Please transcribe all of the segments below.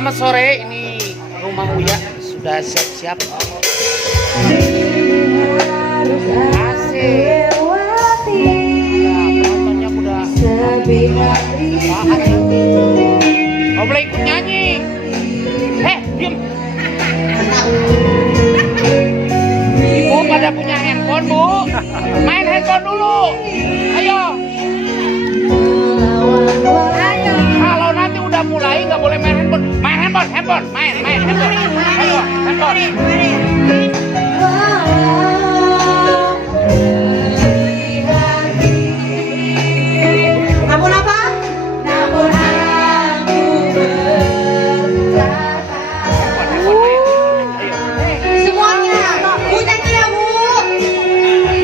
Selamat sore, ini rumah Uya sudah siap-siap. Asik. Penontonnya udah mau boleh ikut nyanyi. Diem. Ibu pada punya handphone, Bu. Main handphone dulu. Ayo. Kalau nanti udah mulai nggak boleh main handphone. Main handphone. Ayo, handphone. Namun apa? Namun aku berkata. Semuanya, Bu nyanyi ya Bu.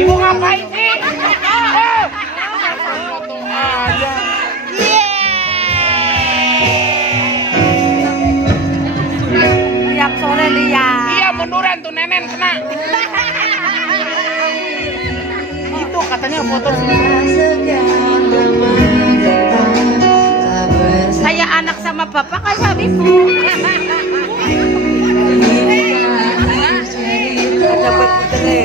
Ibu ngapain sih? Tiap sore lihat. Iya, munduran tuh nenen kena. Itu katanya foto Saya anak sama bapak kan sama ibu. Ada putri.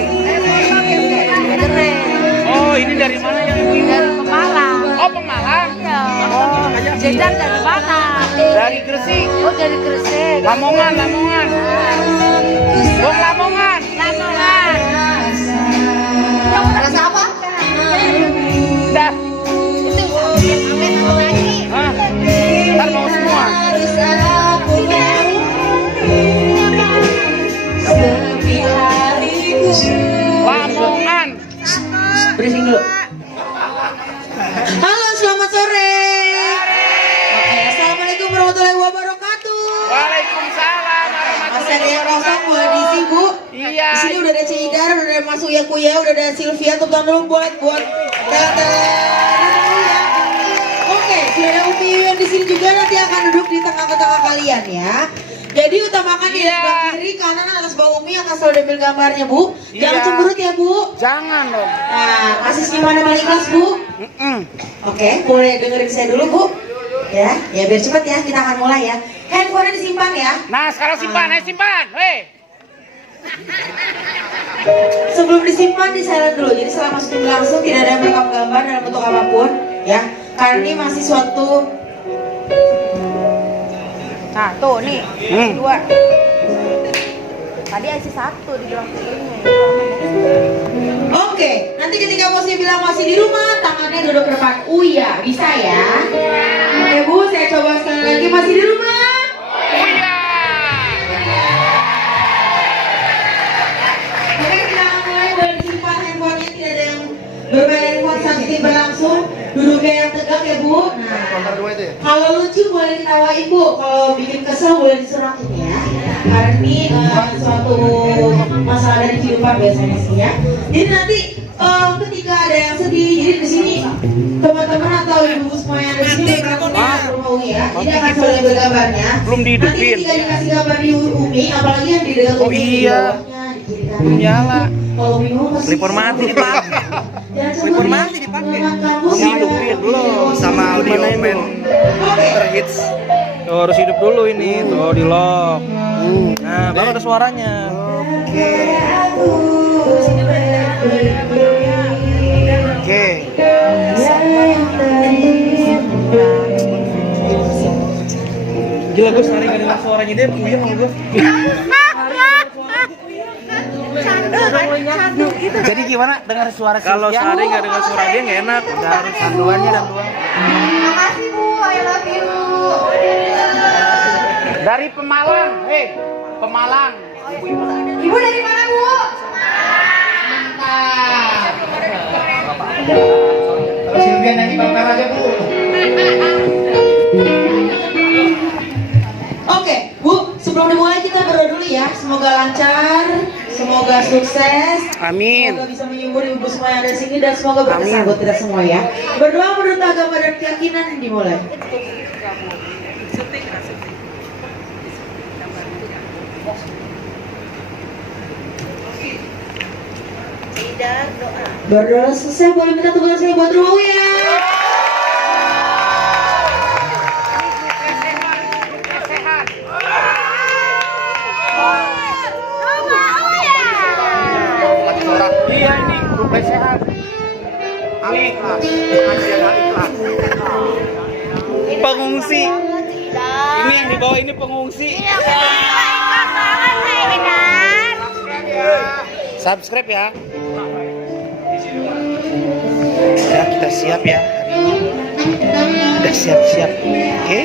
Oh, ini dari mana yang ibu ini? Dari Pemalang. Oh, Pemalang. Iya. Oh, Jedar dari mana? dari Gresik. Oh dari Gresik. Lamongan. Bong Lamongan. Rasa apa? Dah. Hah? Ntar mau semua. Lamongan. Briefing dulu. Halo, selamat sore. Oke, assalamualaikum warahmatullahi wabarakatuh. Waalaikumsalam Masih ada yang warahmatullahi kosong boleh diisi Bu. Iya. Di sini udah ada Cidar, udah ada Mas Uya Kuya, udah ada Sylvia. Tepuk tangan dulu buat Tete. Oke, sudah ada Umi Yuyan di sini juga, nanti akan duduk di tengah-tengah kalian ya. Jadi utamakan di sebelah kiri, kanan atas bawah Umi akan selalu ambil gambarnya Bu. Jangan Iya. cemberut ya Bu. Jangan dong. Nah, kasih senyuman yang paling ikhlas Bu. Oke, boleh dengerin saya dulu Bu. Ya biar cepat ya, kita akan mulai ya. Handphone-nya disimpan ya. Nah, sekarang simpan, simpan. Hei. Sebelum disimpan di silent dulu. Jadi selama syuting langsung tidak ada yang merekam gambar dalam bentuk apapun ya. Karena ini masih suatu. Nah tuh nih, dua. Tadi IC 1 dibilang videonya. Oke, nanti ketika bosnya bilang masih di rumah, tangannya duduk ke depan Uya, bisa ya? Oke Bu, saya coba sekali lagi, masih di rumah? Iya. Oke, kita akan mulai, boleh disimpan handphonenya, tidak ada yang bermain handphone saat syuting berlangsung. Duduknya yang tegak ya Bu. Nah, kalau lucu boleh ditawain Bu, kalau bikin kesel boleh disuratin ya. Karena ini suatu masalah dari kehidupan biasanya sih ya. Jadi nanti ketika ada yang sedih, jadi di sini teman-teman atau ibu semua yang ada di sini berlangsung rumah Umi ya. Jadi akan selalu ambil gambarnya. Belum dihidupin. Nanti ketika dikasih gambar di Umi, apalagi yang di dekat Umi. Oh iya. Belum nyala. Kalau Umi mau kasih Telpon mati dipakai. Telpon mati dipakai. Belum dihidupin. Belum sama audio men terhits. Tuh harus hidup dulu ini, tuh di lock. Nah, baru ada suaranya. Oke. Gila gue sehari gak dengar suaranya dia, puyeng sama gue. Jadi gimana dengar suara Kalau Sylvia? sehari gak dengar suara dia gak enak, udah harus sanduannya dan doang. Terima kasih Bu, I love you. Dari Pemalang. Pemalang. Ibu dari mana Bu? Mantap. Kalau Sylvia nyanyi bakar aja Bu. Oke, Bu, sebelum dimulai kita berdoa dulu ya. Semoga lancar, semoga sukses. Amin. Semoga bisa menghibur ibu semua yang ada di sini dan semoga berkesan buat kita semua ya. Berdoa menurut agama dan keyakinan dimulai. Berdoa selesai, boleh minta tepuk tangan buat Rumah Uya. Sehat. Iya ini grup sehat. Ali ikhlas, pengajian Ali ikhlas. Pengungsi. Ini yang di bawah ini pengungsi. Subscribe ya. Ya kita siap ya hari ini. Udah siap-siap. Oke.